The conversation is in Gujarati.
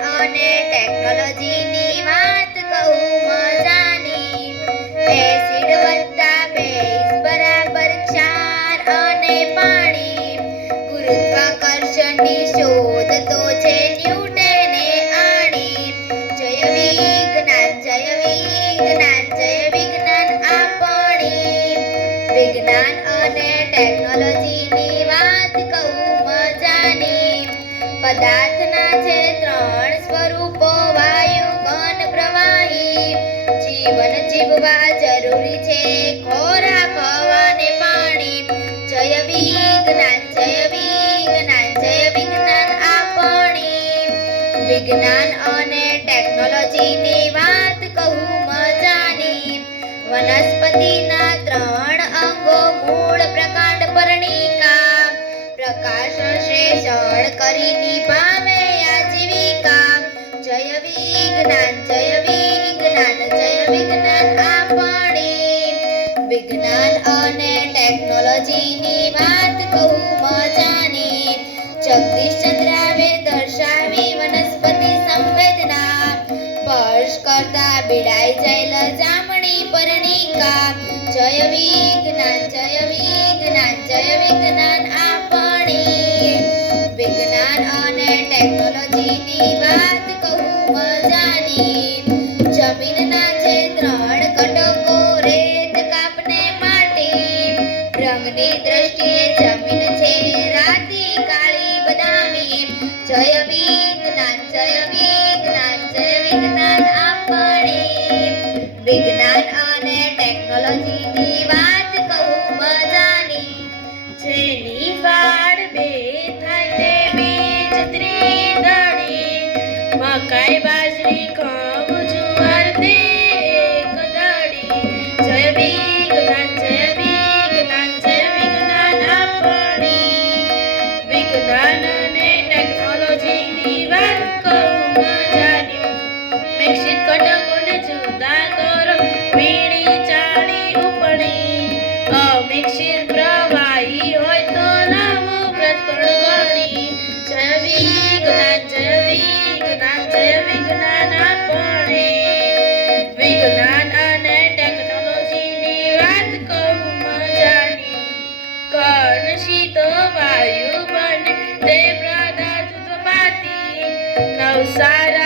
અને ટેકનોલોજીની વાત કહું મજાની. એસિડ વત્તા બેઝ બરાબર ક્ષાર અને પાણી. ગુરુત્વાકર્ષણની શોધ તો છે ન્યૂટને આણી. જય વિજ્ઞાન જય વિજ્ઞાન જય વિજ્ઞાન આપણી. વિજ્ઞાન અને ટેકનોલોજીની વાત કહું મજાની. પદાર્થના છે 3 સ્વરૂપો વાયુ ઘન પ્રવાહી. જીવન જીવવા જરૂરી છે ખોરાક હવા ને પાણી. જય વિજ્ઞાન જય વિજ્ઞાન જય વિજ્ઞાન આપણી. વિજ્ઞાન અને ટેકનોલોજીની વાત કહું મજાની. વનસ્પતિના 3 અંગો મૂળ પ્રકાંડ પર્ણિકા. પ્રકાશ સંશ્લેષણ કરી પામે આજીવિકા. જય વિજ્ઞાન જય વિજ્ઞાન જય વિજ્ઞાન આપણી. વિજ્ઞાન અને ટેકનોલોજીની વાત કહું મજાની. જગદીશચંદ્રાએ દર્શાવી વનસ્પતિ સંવેદના. સ્પર્શ કરતા બિડાઈ જાય લજામણી પર્ણિકા. જય વિજ્ઞાન જય વિજ્ઞાન જય વિજ્ઞાન આપણી. વિજ્ઞાન અને ટેકનોલોજીની વાત કહું મજાની. જમીનના છે 3 ઘટકો રેત કાપને માટી. રંગની દ્રષ્ટિએ જમીન છે રાતી કાળી બદામી. જય વિજ્ઞાન જય વિજ્ઞાન જય વિજ્ઞાન આપણી. વિજ્ઞાન અને ટેકનોલોજીની વાત કહું મજાની. જેની વાડ 2 થાય તે બીજ ત્રિદળી. મકાઈ બાજરી ઘઉં જુવાર તે 1 દળી. જય વિજ્ઞાન જય વિજ્ઞાન જય વિજ્ઞાન આપણી. વિજ્ઞાન અને ટેકનોલોજીની વાત કહું મજાની. મિશ્રિત ઘટકોને જુદા કરો વીણી ચાળી ઉપણી. અમિશ્રિત પ્રવાહી હોય તો લાવો પ્રકરણ ગણી. જય વિજ્ઞાન જય વિજ્ઞાન જય વિજ્ઞાન આપણી. વિજ્ઞાન અને ટેકનોલોજીની વાત કહું મજાની. કણ શીતો વાયુ બને તે પદાર્થ ઉત્પત્તિ. નવસારા